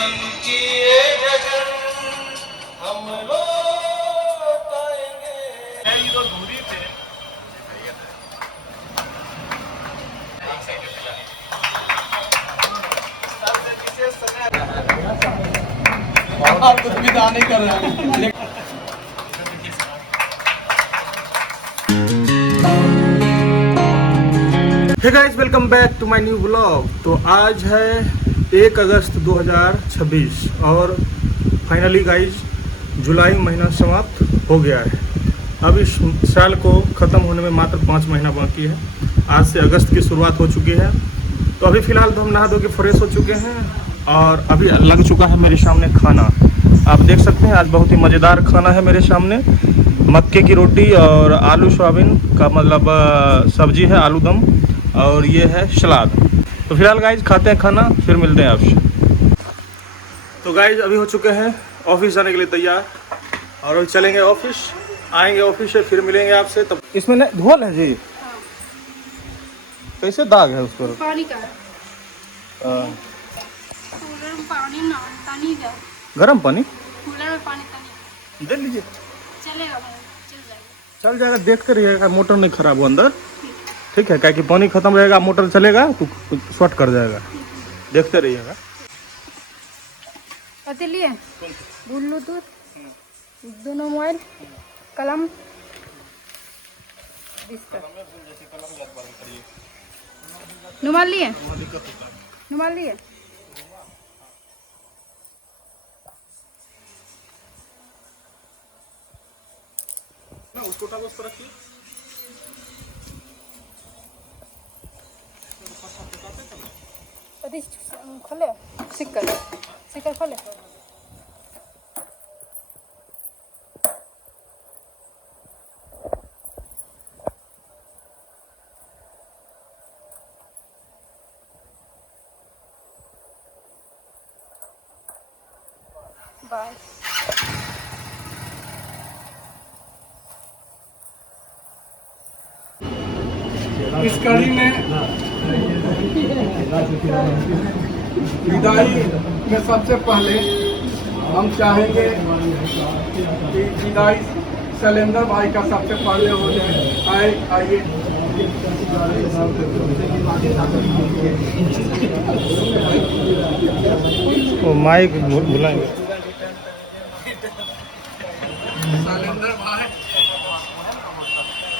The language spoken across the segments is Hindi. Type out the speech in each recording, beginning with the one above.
मन की ये जगन हम लोग आएंगे। ये तो दूरी थे। आप कुछ भी दान नहीं कर रहे हैं। Hey guys, welcome back to my new blog. तो आज है 1 अगस्त 2026 और फाइनली गाइस जुलाई महीना समाप्त हो गया है। अब इस साल को ख़त्म होने में मात्र 5 महीना बाकी है। आज से अगस्त की शुरुआत हो चुकी है। तो अभी फ़िलहाल तो हम नहा धो के फ्रेश हो चुके हैं और अभी लग चुका है मेरे सामने खाना। आप देख सकते हैं आज बहुत ही मज़ेदार खाना है मेरे सामने। मक्के की रोटी और आलू सोयाबीन का मतलब सब्जी है, आलू दम, और ये है सलाद। तो फिलहाल गाइज खाते हैं खाना, फिर मिलते हैं आपसे। तो गाइज अभी हो चुके हैं ऑफिस जाने के लिए तैयार और अभी चलेंगे ऑफिस, आएंगे ऑफिस से फिर मिलेंगे आपसे। तब इसमें धोल है जी। कैसे दाग है उस पर? पानी का पानी ना पानी का गर्म पानी कूलर में पानी दे लीजिए, चलेगा भाई, चल जाएगा। चल जाएगा। देखते रहिएगा मोटर नहीं खराब हो अंदर, ठीक है? क्या कि पानी खत्म रहेगा मोटर चलेगा तो शॉर्ट कर जाएगा। देखते रहिएगा। पते लिए ब्लूटूथ दोनों मोबाइल कलम नुमाल लिए नुमाल लिए ना उसको कागज पर रखिए। अति खोले सिक्कर खोले। बस इस कड़ी में विदाई में सबसे पहले हम चाहेंगे कि विदाई शैलेंद्र भाई का सबसे पहले हो जाए। आइए वो माइक बुलाएंगे। शैलेंद्र भाई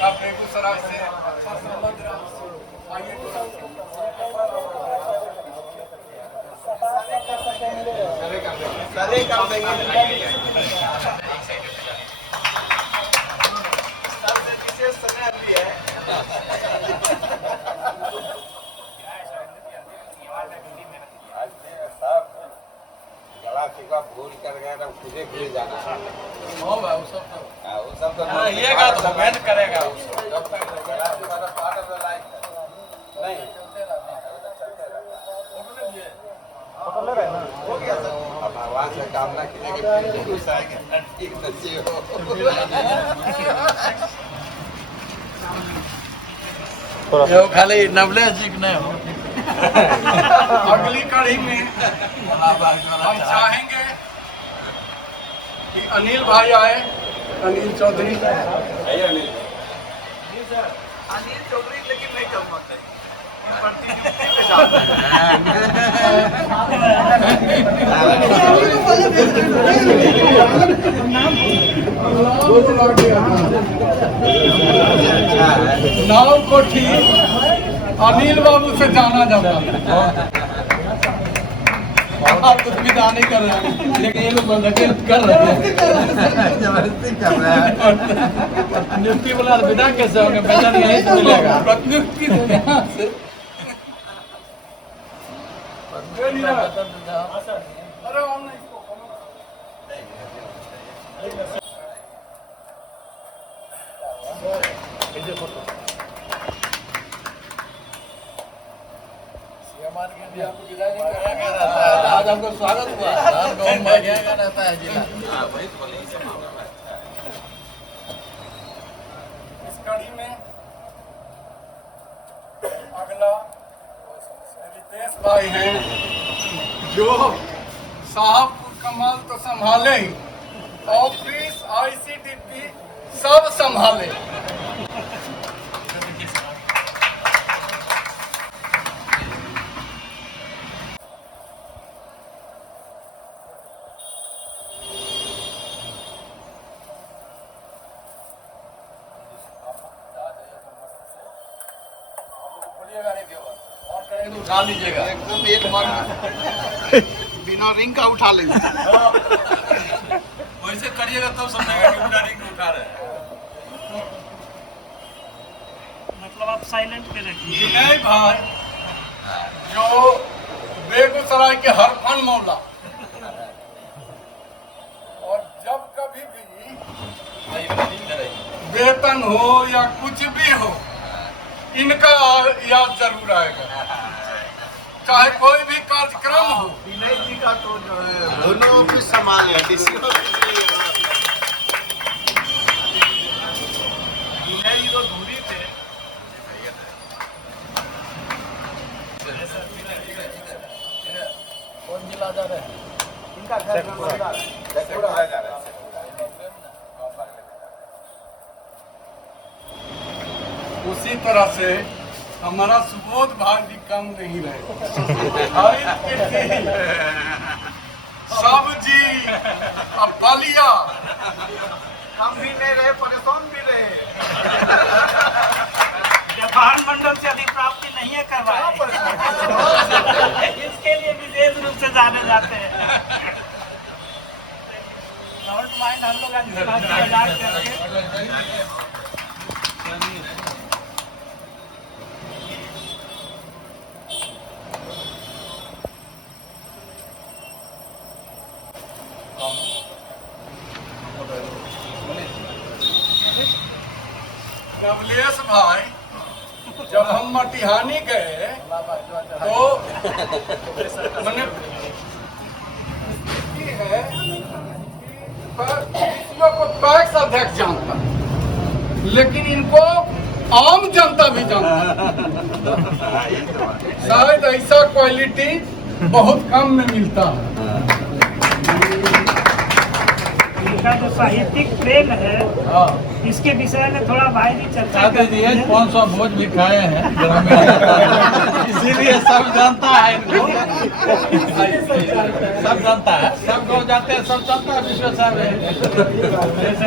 का बेगूसराय से अच्छा संबंध रहा। आइए सारे काम देंगे। भूल कर गए तो तुझे भूल जाना है। वो सब तो ये का तो मेहनत करेगा जब तक नहीं हो गया सर। अब भगवान से कामना कीजिए कि फिर खुश आएंगे, ठीक नसीब हो। ये खाली नवले सीखने हो। अगली कड़ी में हम चाहेंगे कि अनिल भाई आए। अनिल चौधरी लेकिन नहीं कम मत नाव कोठी अनिल बाबू से जाना जाता है। आप कुछ भी दान नहीं कर रहे हैं, लेकिन ये लोग कर रहे हैं, जबरदस्ती कर रहा है। नियुक्ति बोला विदा कैसे होंगे? पैसा नहीं यहीं से मिलेगा। नियुक्ति यहाँ से अरे आज हमको स्वागत हुआ। रहता है जिला। इस कड़ी में अगला रितेश भाई हैं जो साहबपुर कमाल तो संभाले ही, ऑफिस ICDP सब संभाले। उठा लीजिएगा एकदम एक बार बिना रिंग का उठा लेंगे। वैसे करिएगा तब समझेगा कि बिना रिंग उठा रहे हैं। मतलब आप साइलेंट पे रखिए। नहीं भाई, जो बेगूसराय के हरफन मौला, और जब कभी भी वेतन हो या कुछ भी हो, इनका याद जरूर आएगा, चाहे कोई भी कार्यक्रम हो। विनय जी का तो जो है दोनों ऑफिस संभाले हैं, DC ऑफिस विनय जी तो दूरी थे। कौन जिला जा रहे हैं? इनका घर शेखपुरा जा रहा है। उसी तरह से हमारा सुबोध भाई भी कम नहीं रहे। सब्जी अब बलिया कम भी नहीं रहे, परेशान भी रहे। व्यापार मंडल से अधिक प्राप्ति नहीं है करवाए, इसके लिए विशेष रूप से जाने जाते हैं। माइंड हम लोग आज करके कमलेश भाई, जब हम मटिहानी गए तो मैंने स्थिति है को पैक्स अध्यक्ष जानता, लेकिन इनको आम जनता भी जानता। शायद ऐसा क्वालिटी बहुत कम में मिलता है। इनका जो साहित्यिक प्रेम है, इसके विषय में थोड़ा भाई जी चर्चा करते हैं। 500 भोज भी खाए हैं इसीलिए सब जानता है इनको। सब जानता है, सब गाँव जाते हैं, सब जानता है। विश्व साहब है,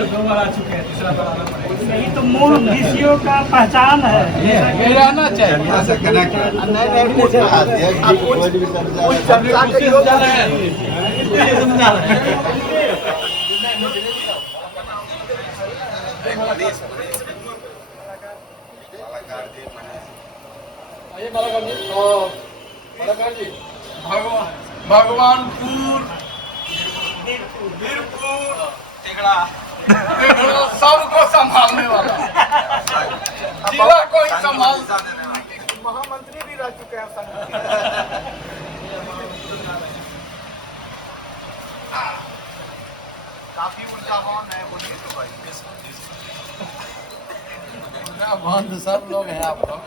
2 बार आ चुके हैं, तीसरा बार आना पड़ेगा। यही तो मूल विषयों का पहचान है। ये रहना चाहिए। भगवानपुर, वीरपुर, टेगड़ा सबको संभालने वाला, जिला को ही संभाल। महामंत्री भी रह चुके हैं संघ के। काफी उनका मान है, बोलिए तो भाई। बंद सब लोग हैं आप लोग।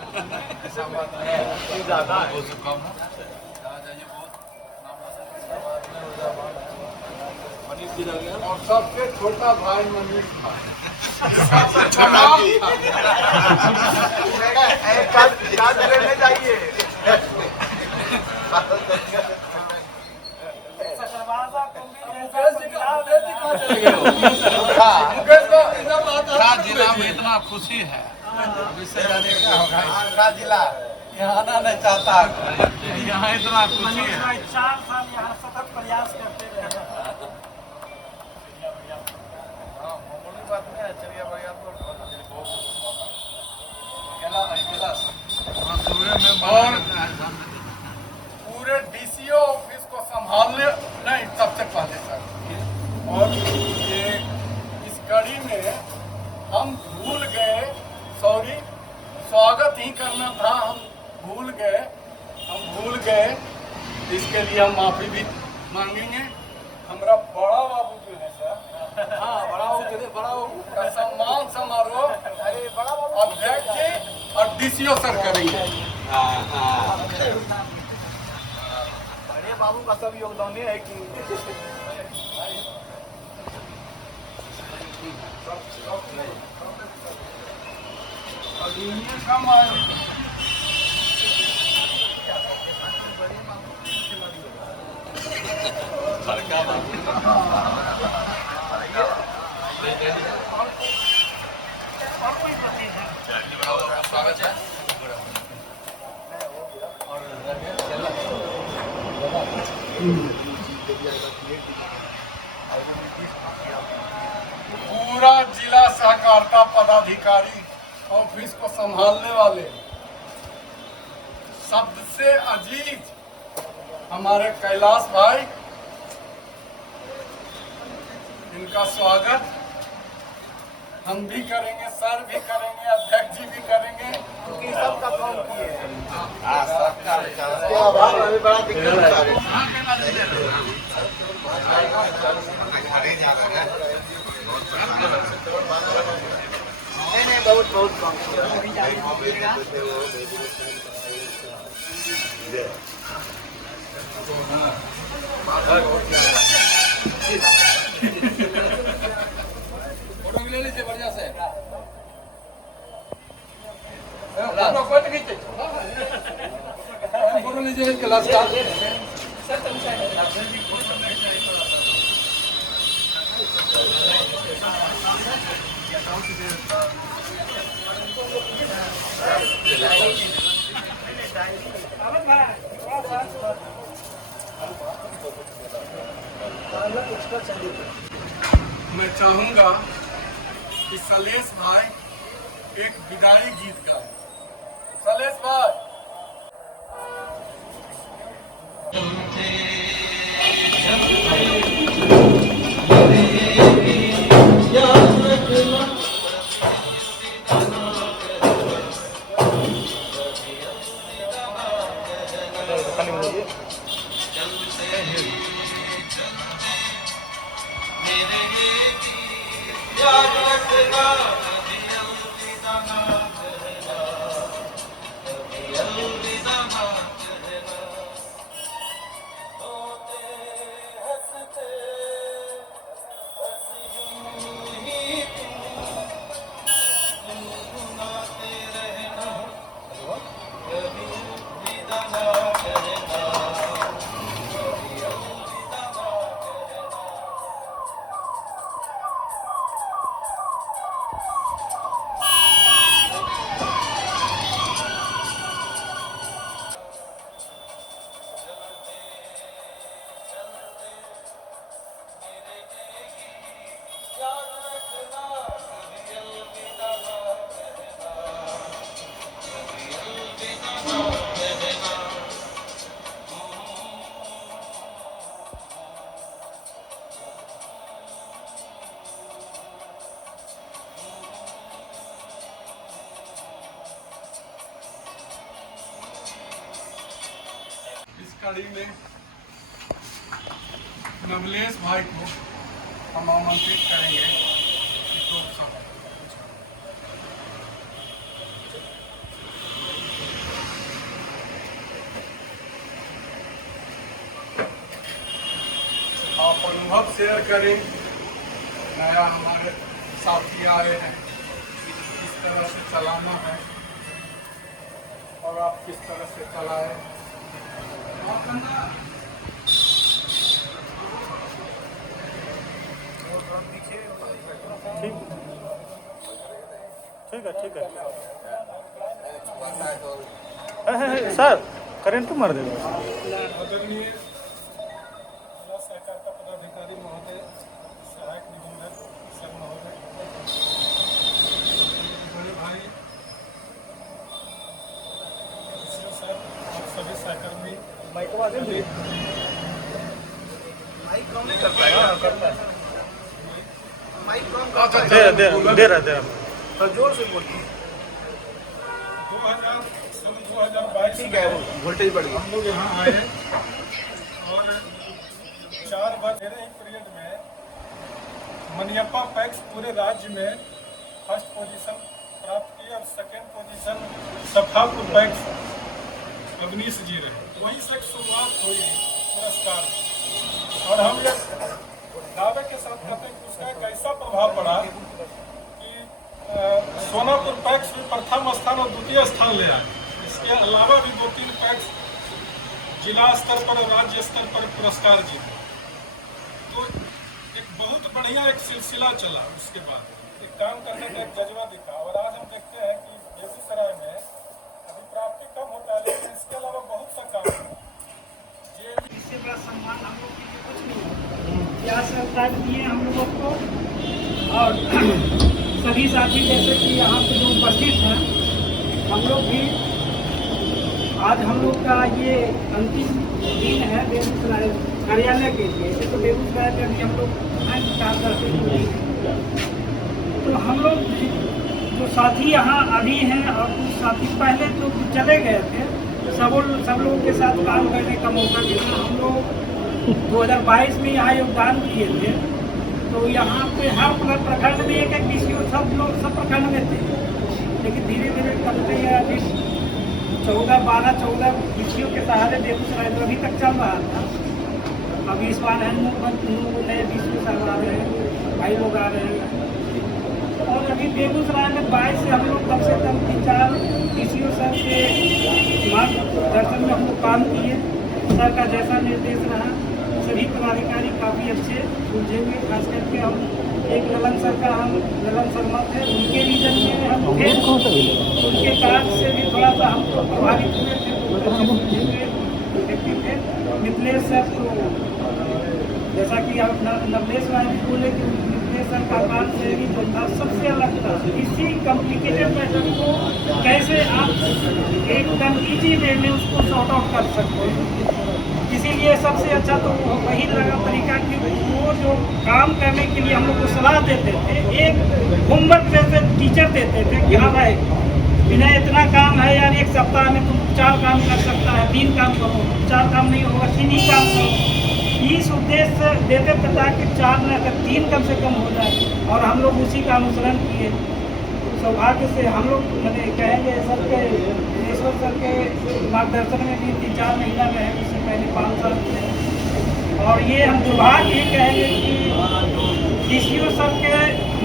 ज्यादा है। और सबसे छोटा भाई मनीष भाई, कार्ड लेने जाइए। जिला में इतना खुशी है, इससे जाने क्या होगा। आगरा जिला यहाँ आना नहीं चाहता, यहाँ इतना खुशी है। 4 साल यहाँ सतत प्रयास करते रहे। और पूरे DCO ऑफिस को संभालने नहीं सबसे पहले सर। और ये इस कड़ी में हम भूल गए, सॉरी, स्वागत ही करना था, हम भूल गए। इसके लिए हम माफी भी मांगेंगे। हमारा बड़ा बाबू जो है सर, हाँ बड़ा बाबू का सम्मान समारोह अध्यक्ष जी और DCO सर करेंगे। बाबू का सब योगदान है कि पूरा जिला सहकारिता पदाधिकारी ऑफिस को संभालने वाले शब्द से अजीज हमारे कैलाश भाई, इनका स्वागत हम भी करेंगे, सर भी करेंगे, अध्यक्ष जी भी करेंगे, क्योंकि सबका काम किए हैं। अभी बड़ा दिक्कत नहीं बहुत बहुत काम फोटो भी ले लीजिए बढ़िया से। फोटो लीजिए क्लास का। मैं चाहूंगा कि सलेश भाई एक विदाई गीत गाए। सलेश भाई, कड़ी में नवलेश भाई को हम आमंत्रित करेंगे। तो सब आप अनुभव शेयर करें। नया हमारे साथी आए हैं, किस तरह से चलाना है और आप किस तरह से चलाएं। ठीक है सर, करंट मार देगा। आदरणीय जिला सहकारिता पदाधिकारी महोदय, सहायक निबंधक सर महोदय, बड़े भाई सर, आप सभी सहकर्मी, दे रहा तो जोर से बोलिए। 2022 ठीक है, वोल्टेज बढ़ गया। हम लोग यहाँ आए और 4 बार मेरे ही पीरियड में मनियप्पा पैक्स पूरे राज्य में फर्स्ट पोजीशन प्राप्त की और सेकेंड पोजीशन सफापुर पैक्स अवनीश जी रहे। वहीं से शुरुआत हुई पुरस्कार। और हम ये दावे के साथ कहते हैं कि उसका एक ऐसा प्रभाव पड़ा कि सोनापुर पैक्स में प्रथम स्थान और द्वितीय स्थान ले आए। इसके अलावा भी 2-3 पैक्स जिला स्तर पर और राज्य स्तर पर पुरस्कार जीते। तो एक बहुत बढ़िया एक सिलसिला चला। उसके बाद एक काम करने का एक जज्बा दिखा। और आज हम देखते हैं कि बेगूसराय में अभी प्राप्ति कम होता है, लेकिन इसके अलावा बहुत सा काम है। इससे बड़ा सम्मान हम लोग के लिए कुछ नहीं है। क्या सरकार दिए हम लोगों को, और सभी साथी जैसे कि यहाँ पे जो उपस्थित हैं, हम लोग भी आज हम लोग का ये अंतिम दिन है बेगूसराय कार्यालय के लिए। ऐसे तो बेगूसराय में अभी हम लोग काम करते हैं, तो हम लोग जो साथी यहाँ अभी हैं और कुछ साथी पहले जो चले गए थे, सब लोगों के साथ काम करने का मौका मिला। हम लोग 2022 में यहाँ योगदान दिए थे, तो यहाँ पे हर प्रखंड में एक विषय सब प्रखंड में थे, लेकिन धीरे धीरे करते हैं अभी 14 विषयों के सहारे बेगूसराय तो अभी तक चल रहा था। अभी इस बार है नए विषय सब आ रहे हैं, भाई लोग आ रहे हैं। और अभी बेगूसराय में 22 से हम लोग कम से कम 3-4 विषयों सर के मार्गदर्शन में हम लोग काम किए। सर का जैसा निर्देश रहा, सभी पदाधिकारी काफ़ी अच्छे सुलझे हुए। खास करके हम एक ललन शर्मा थे, उनके रीजन में हम थे, उनके कार्य से भी थोड़ा सा हम तो प्रभावित हुए थे। व्यक्ति थे मिथिलेश सर, तो जैसा कि आप नवलेश भाई भी बोले कि मिथिलेश सर का कार्य से भी जो था सबसे अलग था। इसी कॉम्प्लिकेटेड मैटर को कैसे आप एकदम ईजी वे में उसको सॉर्ट आउट कर सकते हैं, इसीलिए सबसे अच्छा तो वही लगा तरीका कि वो जो काम करने के लिए हम लोग को सलाह देते थे, एक होमवर्क जैसे टीचर देते थे कि हाँ भाई बिना इतना काम है यार, एक सप्ताह में तुम 4 काम कर सकता है, 3 काम करो, 4 काम नहीं होगा 3 ही काम करो। इस उद्देश्य से देते थे ताकि 4 न कर 3 कम से कम हो जाए, और हम लोग उसी का अनुसरण किए। सौभाग्य से हम लोग मैंने कहेंगे सर के दिनेश्वर सर के मार्गदर्शन में भी 3-4 महीना रहे, उससे पहले 5 साल थे। और ये हम दुर्भाग्य ये कहेंगे कि डीसीओ सर के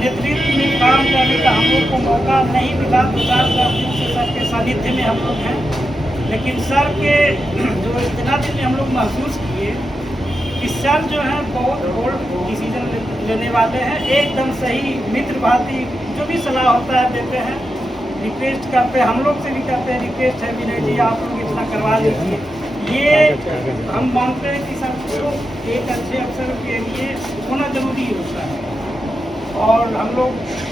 नेतृत्व में काम करने का हम लोग को मौका नहीं मिला। 2-4 दिन से सर के सानिध्य में हम लोग हैं, लेकिन सर के जो इतना दिन में हम लोग महसूस किए कि सर जो है बहुत बोल्ड डिसीजन लेने वाले हैं, एकदम सही मित्र भांति जो भी सलाह होता है देते हैं। रिक्वेस्ट करते हैं, हम लोग से भी करते हैं, रिक्वेस्ट है विनय जी आप लोग इतना करवा लीजिए। ये हम मानते हैं कि सबको एक अच्छे अफसर के लिए होना जरूरी होता है। और हम लोग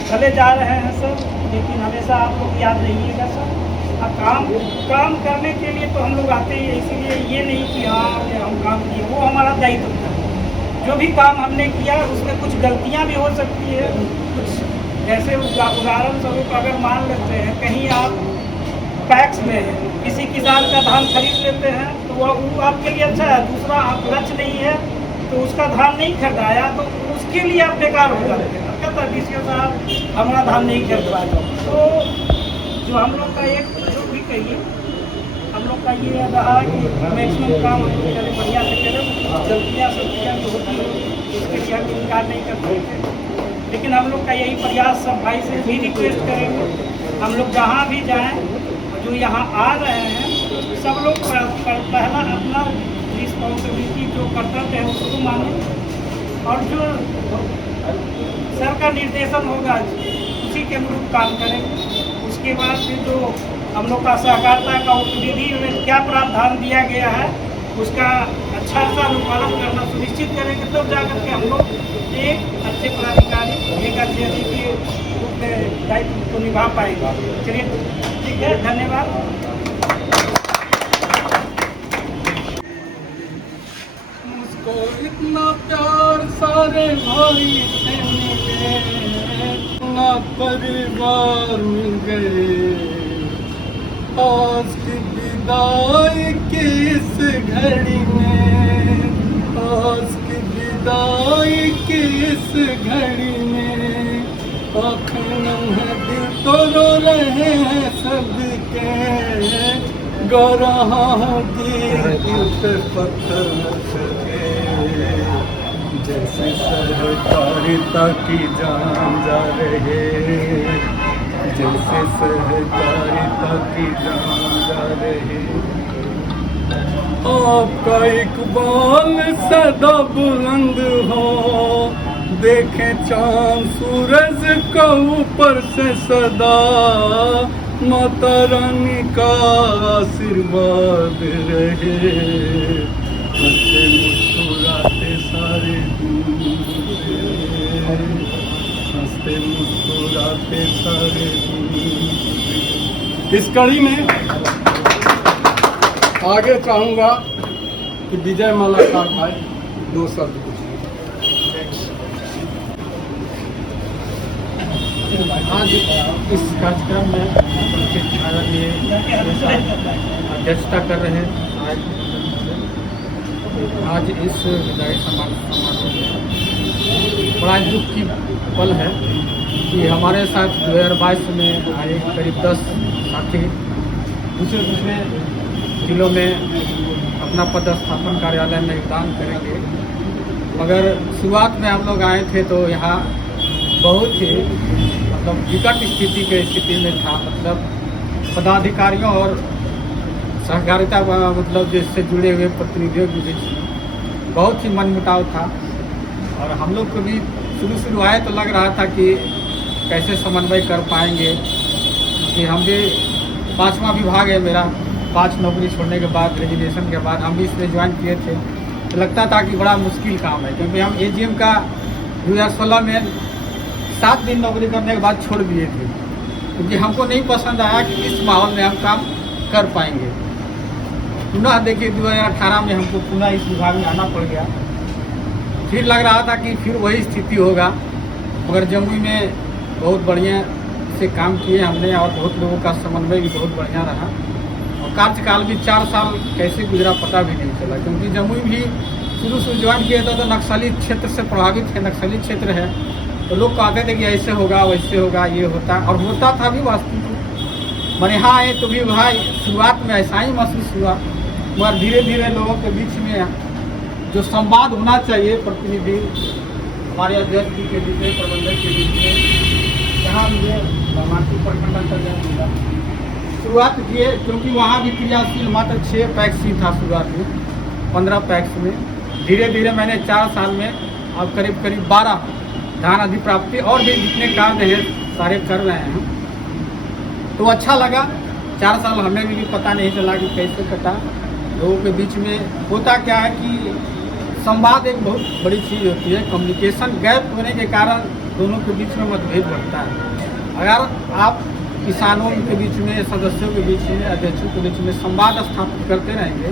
चले जा रहे हैं सर, लेकिन हमेशा आप लोग याद रहिएगा सर। काम करने के लिए तो हम लोग आते ही, इसीलिए ये नहीं कि हाँ हम काम किए, वो हमारा दायित्व था। जो भी काम हमने किया उसमें कुछ गलतियाँ भी हो सकती है, कुछ जैसे उदाहरण स्वरूप अगर मान लेते हैं कहीं आप पैक्स में किसी किसान का धान खरीद लेते हैं तो वो आपके लिए अच्छा है, दूसरा आप लक्ष्य नहीं है तो उसका धान नहीं खरीदाया तो उसके लिए आप बेकार हो जाते हैं। कहता है डीसीओ साहब हमारा धान नहीं खरीदवाया। तो जो हम लोग का एक जो भी कहिए, हम लोग का ये रहा कि मैक्सिमम काम हम लोग करें, बढ़िया से करें। गलतियाँ सब्जियाँ जो होती है उसके लिए हम इनकार नहीं कर सकते, लेकिन हम लोग का यही प्रयास सब भाई से भी रिक्वेस्ट करेंगे। हम लोग जहाँ भी जाएँ, जो यहाँ आ रहे हैं सब लोग पहला अपना रिस्पॉन्सिबिलिटी जो कर्तव्य है उसको माने, और जो सर का निर्देशन होगा उसी के अनुरूप काम करेंगे। उसके बाद फिर जो हम लोग का सहकारिता का विधि में क्या प्रावधान दिया गया है उसका अच्छा सा अनुपालन करना सुनिश्चित करेंगे, तब जाकर के हम लोग एक अच्छे पदाधिकारी, एक अच्छे अधिकारी के रूप में दायित्व को निभा पाएंगे। चलिए ठीक है, धन्यवाद। मुझको इतना प्यार सारे भाई से मिले, इतना परिवार मिल गए। आज की विदाई की इस घड़ी में, आज की विदाई की इस घड़ी में, आँखें नम है दिल तो रो रहे हैं सबके। गा रहा हूँ दिल पे पत्थर के, जैसे सहकारिता की जान जा रहे, जैसे सहकारिता की जान जा रहे। आपका इकबाल सदा बुलंद हो, देखें चांद सूरज का ऊपर से सदा, माता रानी का आशीर्वाद रहे, हंसते मुस्कुराते सारे हंसते मुस्कुराते सारे। इस कड़ी में आगे चाहूँगा कि विजय मालाकार भाई 2 शब्द कुछ। आज इस कार्यक्रम में अध्यक्षता कर रहे हैं। आज इस विदाई समारोह में बड़ा दुख की पल है कि हमारे साथ 2022 में आए करीब 10 साथी दूसरे जिलों में अपना पदस्थापन कार्यालय में योगदान करेंगे, मगर शुरुआत में हम लोग आए थे तो यहाँ बहुत ही मतलब विकट स्थिति में था। मतलब पदाधिकारियों और सहकारिता मतलब जिससे जुड़े हुए प्रतिनिधियों के बीच बहुत ही मनमुटाव था, और हम लोग को भी शुरू आए तो लग रहा था कि कैसे समन्वय कर पाएंगे, कि हम भी 5वां विभाग है मेरा। 5 नौकरी छोड़ने के बाद, ग्रेजुएशन के बाद हम भी इसमें ज्वाइन किए थे, तो लगता था कि बड़ा मुश्किल काम है, क्योंकि हम एजीएम का 2016 में 7 दिन नौकरी करने के बाद छोड़ दिए थे, क्योंकि हमको नहीं पसंद आया कि इस माहौल में हम काम कर पाएंगे। पुनः देखिए 2018 में हमको पुनः इस विभाग में आना पड़ गया। फिर लग रहा था कि फिर वही स्थिति होगा, मगर जमुई में बहुत बढ़िया से काम किए हमने, और बहुत लोगों का समन्वय भी बहुत बढ़िया रहा, और कार्यकाल भी 4 साल कैसे गुजरा पता भी नहीं चला, क्योंकि जमुई भी शुरू से ज्वाइन किया था तो नक्सली क्षेत्र से प्रभावित है, नक्सली क्षेत्र है, तो लोग कहते थे कि ऐसे होगा वैसे होगा, ये होता, और होता था भी वास्तविक। मैंने यहाँ आए तो भी भाई शुरुआत में ऐसा ही महसूस हुआ, मगर धीरे धीरे लोगों के बीच में जो संवाद होना चाहिए, प्रतिनिधि हमारे अध्यक्ष जी के बीच में, प्रबंधक के बीच में, यहाँ मुझे मानपुर प्रखंड अंतर्गत मिला। शुरुआत किए क्योंकि वहाँ भी क्रियाशील मात्र 6 पैक्स ही था शुरुआत में, 15 पैक्स में। धीरे धीरे मैंने 4 साल में अब करीब 12 धान अधिप्राप्ति और भी जितने कार्य हैं सारे कर रहे हैं, तो अच्छा लगा। 4 साल हमें भी पता नहीं चला कि कैसे कटा। लोगों के बीच में होता क्या है कि संवाद एक बहुत बड़ी चीज़ होती है, कम्युनिकेशन गैप होने के कारण दोनों के बीच में मतभेद बढ़ता है। अगर आप किसानों के बीच में, सदस्यों के बीच में, अध्यक्षों के बीच में संवाद स्थापित करते रहेंगे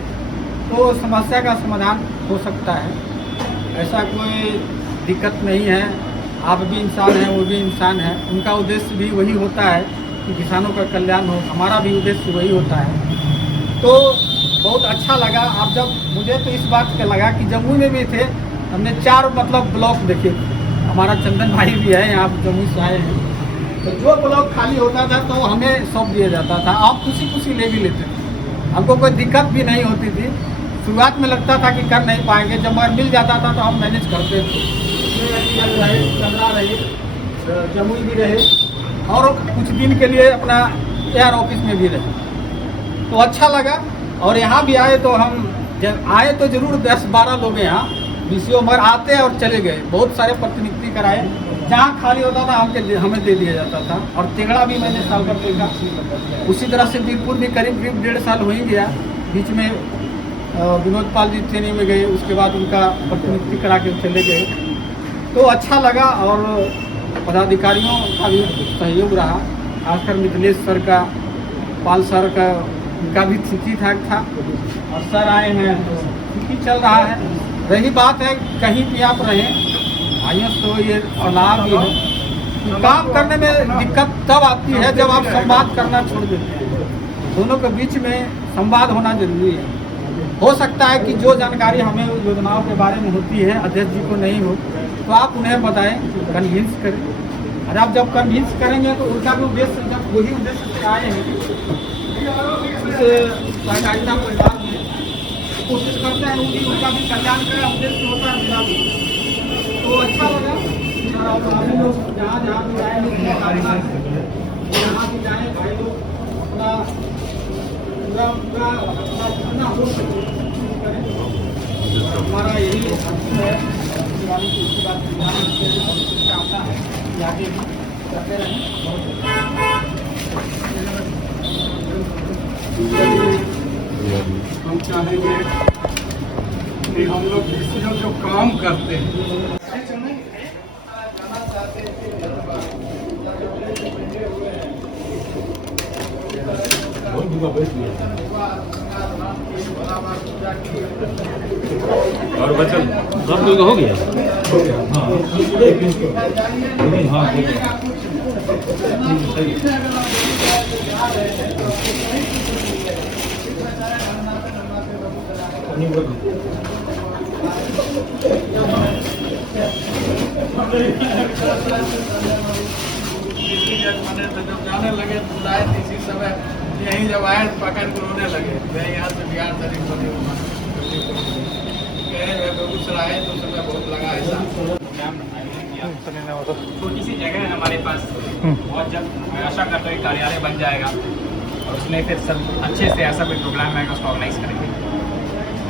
तो समस्या का समाधान हो सकता है। ऐसा कोई दिक्कत नहीं है, आप भी इंसान हैं, वो भी इंसान है, उनका उद्देश्य भी वही होता है कि किसानों का कल्याण हो, हमारा भी उद्देश्य वही होता है। तो बहुत अच्छा लगा। अब जब मुझे तो इस बात का लगा कि जमुई में भी थे, हमने 4 मतलब ब्लॉक देखे, हमारा चंदन भाई भी है यहाँ जमुई से आए हैं, तो जो ब्लॉक खाली होता था तो हमें सौंप दिया जाता था, आप खुशी ले भी लेते थे, हमको कोई दिक्कत भी नहीं होती थी। शुरुआत में लगता था कि कर नहीं पाएंगे, जब मगर मिल जाता था तो हम मैनेज करते थे। रहे, चंद्रा रहे, जमुई भी रहे, और कुछ दिन के लिए अपना एयर ऑफिस में भी रहे, तो अच्छा लगा। और यहाँ भी आए तो हम जब आए तो जरूर 10-12 लोग यहाँ बीसीओ मगर आते और चले गए, बहुत सारे प्रतिनियुक्ति कराए, जहाँ खाली होता था हमें दे दिया जाता था। और तेगड़ा भी मैंने साल कर देखा, उसी तरह से वीरपुर भी करीब 1.5 साल हो ही गया। बीच में विनोद पाल जी ट्रेनिंग में गए, उसके बाद उनका प्रतिनियुक्ति करा के चले गए, तो अच्छा लगा। और पदाधिकारियों का भी सहयोग रहा, खासकर मिथिलेश सर का, पाल सर का, उनका भी ठीक ही ठाक था, और सर आए हैं तो ठीक ही चल रहा है। रही बात है कहीं भी आप रहें भाइयों, तो ये सलाह भी है कि काम करने में दिक्कत तब आती है जब आप संवाद करना छोड़ देते हैं। दोनों के बीच में संवाद होना जरूरी है। हो सकता है कि जो जानकारी हमें योजनाओं के बारे में होती है अध्यक्ष जी को नहीं हो, तो आप उन्हें बताएं, कन्विंस करें, और आप जब कन्विंस करेंगे तो उनका भी उद्देश्य, जब वही उद्देश्य से आए हैं सहकारिता परिवार में कोशिश करते हैं उनकी उनका भी कल्याण करें, उद्देश्य होता है मेरा भी। तो अच्छा लगा और हम लोग जहाँ जहाँ भी जाएंगे जहाँ भी जाएँ भाई लोग अपना पूरा पूरा अपना जितना हो सके करें। हमारा यही है दिवाली की इसी बात कामना है कि आगे भी करते रहें। हम चाहेंगे कि हम लोग इसमें जो काम करते हैं और बच्चा सब लोग हो गया हाँ मैंने तो जब जाने लगे बुलाए थे इसी समय यहीं जब आए पकड़ कर रोने लगे। मैं यहाँ से बिहार शरीफ बने गए बेगूसराय तो समय बहुत लगा ऐसा। छोटी सी जगह है हमारे पास और जब आशा करते हुए कार्यालय बन जाएगा और उसमें फिर सब अच्छे से ऐसा कोई प्रोग्राम आएगा उसको ऑर्गेनाइज करेंगे।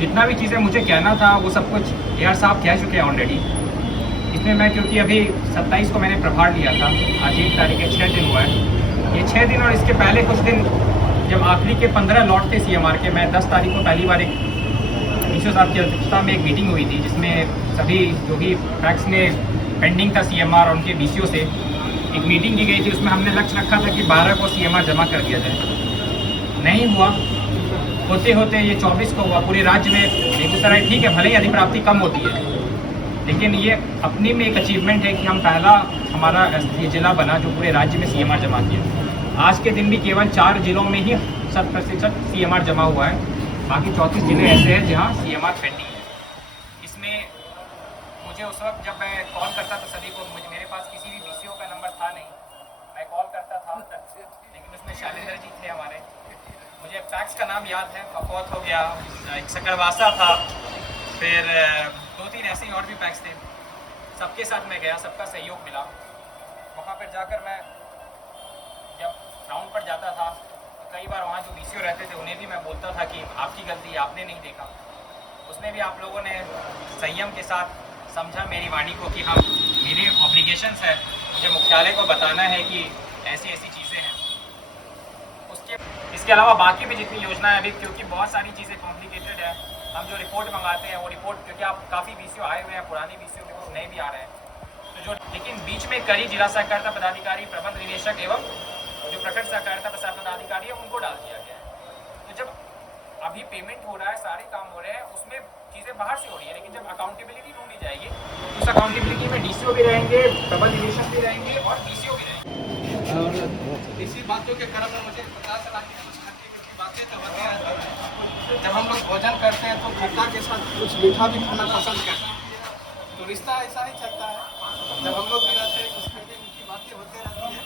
जितना भी चीज़ें मुझे कहना था वो सब कुछ AR साहब कह चुके हैं ऑलरेडी। इसमें मैं क्योंकि अभी 27 को मैंने प्रभार लिया था, आज 1 तारीख है, 6 दिन हुआ है। ये 6 दिन और इसके पहले कुछ दिन जब आखिरी के 15 लॉट थे CMR के, मैं 10 तारीख को पहली बार एक DCO साहब की अध्यक्षता में एक मीटिंग हुई थी जिसमें सभी जो भी पैक्स में पेंडिंग था CMR और उनके DCO से एक मीटिंग की गई थी। उसमें हमने लक्ष्य रखा था कि 12 को CMR जमा कर दिया जाए। नहीं हुआ, होते होते ये 24 को हुआ। पूरे राज्य में बेगूसराय ठीक है, भले ही अधिप्राप्ति कम होती है, लेकिन ये अपनी में एक अचीवमेंट है कि हम पहला हमारा ये जिला बना जो पूरे राज्य में CMR जमा किया। आज के दिन भी केवल 4 जिलों में ही 100% CMR जमा हुआ है, बाकी 34 जिले ऐसे हैं जहाँ CMR पेंडिंग है। इसमें मुझे उस वक्त जब मैं कॉल करता था सभी को, मेरे पास किसी भी BCO का नंबर था नहीं, मैं कॉल करता था लेकिन उसमें शैलेंद्र जी थे हमारे। मुझे पैक्स का नाम याद है, कपौत हो गया, एक सकरवासा था, फिर 2-3 ऐसे ही और भी पैक्स थे। सबके साथ मैं गया, सबका सहयोग मिला। वहाँ पर जाकर मैं जब ग्राउंड पर जाता था तो कई बार वहाँ जो BCO रहते थे उन्हें भी मैं बोलता था कि आपकी गलती, आपने नहीं देखा। उसमें भी आप लोगों ने संयम के साथ समझा मेरी वाणी को कि हाँ मेरे ऑब्लिगेशंस है, मुझे मुख्यालय को बताना है कि ऐसी ऐसी चीज़ें हैं। इसके अलावा बाकी भी जितनी योजना है अभी, क्योंकि बहुत सारी चीज़ें कॉम्प्लिकेटेड है, हम जो रिपोर्ट मंगाते हैं वो रिपोर्ट, क्योंकि आप काफ़ी BCO आए हुए हैं, पुराने BCO भी कुछ नए भी आ रहे हैं, तो जो लेकिन बीच में कई जिला सहकारिता पदाधिकारी, प्रबंध निदेशक एवं जो प्रखंड सहकारिता प्रसार पदाधिकारी है उनको डाल दिया गया है। तो जब अभी पेमेंट हो रहा है, सारे काम हो रहे हैं, उसमें चीज़ें बाहर से हो रही है, लेकिन जब अकाउंटेबिलिटी ढूंढी जाएगी तो उस अकाउंटेबिलिटी में DCO भी रहेंगे, प्रबंध निदेशक भी रहेंगे और BCO भी रहेंगे। और इसी बातों के कारण मुझे 50 लाख की कुछ खर्चे की बातें तो होती हैं। जब हम लोग भोजन करते हैं तो खट्टा के साथ कुछ मीठा भी खाना पसंद करते हैं, तो रिश्ता ऐसा ही चलता है। जब हम लोग भी रहते हैं कुछ खट्टी मीठी बातें होते रहती हैं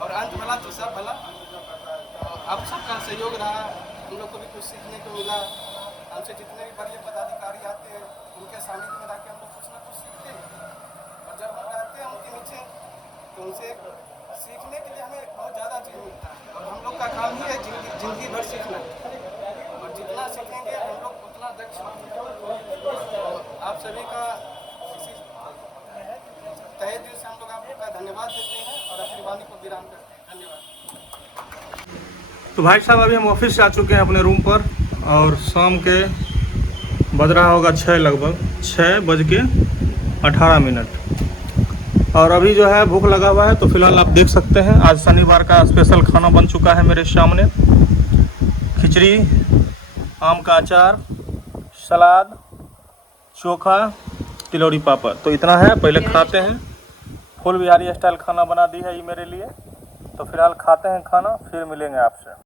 और अंत भला तो सब भला। तो आप सबका सहयोग रहा, हम लोग को भी कुछ सीखने को मिला। हमसे जितने भी बड़े पदाधिकारी आते हैं उनके सानिध्य में रहकर हम लोग कुछ ना कुछ सीखते हैं, और जब हम रहते हैं उनके नीचे तो उनसे सीखने के लिए हमें बहुत ज़्यादा चीज़ मिलता है। और हम लोग का काम ही है जिंदगी भर सीखना, और जितना सीखेंगे हम लोग उतना दक्ष होंगे। तो आप सभी का इसी तहे दिल से हम लोग आप लोग का धन्यवाद देते हैं और अपनी वाणी को विराम करते हैं। धन्यवाद। तो भाई साहब अभी हम ऑफिस से आ चुके हैं अपने रूम पर, और शाम के बज रहा होगा 6 लगभग 6:18। और अभी जो है भूख लगा हुआ है, तो फिलहाल आप देख सकते हैं आज शनिवार का स्पेशल खाना बन चुका है मेरे सामने। खिचड़ी, आम का अचार, सलाद, चोखा, तिलौरी पापड़। तो इतना है, पहले खाते हैं। फुल बिहारी स्टाइल खाना बना दी है ये मेरे लिए। तो फिलहाल खाते हैं खाना, फिर मिलेंगे आपसे।